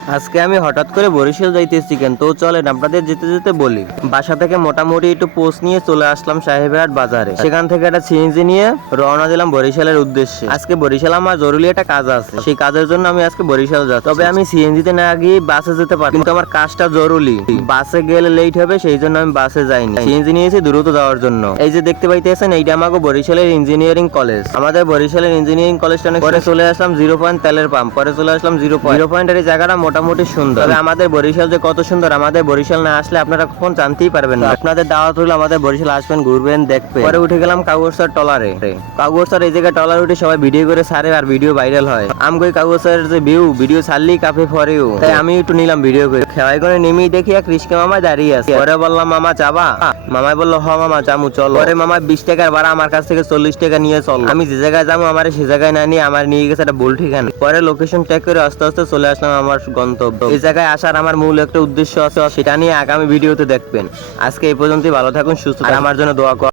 আজকে আমি হঠাৎ করে বরিশাল যাইতেছি কেন, তো চলেন আপনাদের যেতে যেতে বলি। বাসা থেকে মোটামুটি একটু পোস্ট নিয়ে চলে আসলাম সাহেবহাট বাজারে। সেখান থেকে একটা সিএনজি নিয়ে রওনা দিলাম বরিশালের উদ্দেশ্যে। আজকে বরিশাল আমার জরুরি একটা কাজ আছে, সেই কাজের জন্য আমি আজকে বরিশাল যাচ্ছি। তবে আমি সিএনজিতে না গিয়ে বাসে যেতে পারি, কিন্তু আমার কাজটা জরুরি। বাসে গেলে লেট হবে, সেই জন্য আমি বাসে যাইনি, সিএনজি নিয়েছি দ্রুত যাওয়ার জন্য। এই যে দেখতে পাইতেছেন, এইটা আমাকে বরিশালের ইঞ্জিনিয়ারিং কলেজ। আমাদের বরিশালের ইঞ্জিনিয়ারিং কলেজটা পরে চলে আসলাম 0 পয়েন্ট তেলের পাম্প, পরে চলে আসলাম 0 পয়েন্টের এই জায়গাটা মোটামুটি সুন্দর। তবে আমাদের বরিশাল যে কত সুন্দর, আমাদের বরিশাল না আসলে আপনারা কখন জানতেই পারবেন না। আপনাদের দাওয়াত হলো আমাদের বরিশাল আসবেন, ঘুরবেন, দেখবেন। পরে উঠে গেলাম কাগজসার টলারে। কাগজসার এই জায়গায় টলার উঠে সবাই ভিডিও করে ছাড়ে আর ভিডিও ভাইরাল হয়। আমগই কাগজসার যে ভিডিও ছাড়লেই কাফে ফরেও, তাই আমি একটু নিলাম ভিডিও করে। খেয়াই করে নেমেই দেখি এক রিস্কা মামা দাঁড়িয়ে আছে। পরে বললাম, মামা যাবা? মামাই বললো, হ মামা যামু, চলো। পরে মামা 20 টাকার ভাড়া আমার কাছ থেকে 40 টাকা নিয়ে চল। আমি যে জায়গায় যাবো আমার সে জায়গায় না নিয়ে আমার নিয়ে গেছে একটা ভুল ঠিকানা। পরে লোকেশন ট্যাগ করে আস্তে আস্তে চলে আসলাম আমার গন্তব্য। এই জায়গায় আসার আমার মূল একটা উদ্দেশ্য আছে, সেটা নিয়ে আগামী ভিডিওতে দেখবেন। আজকে এই পর্যন্তই, ভালো থাকুন, সুস্থ থাকুন, আর আমার জন্য দোয়া করুন।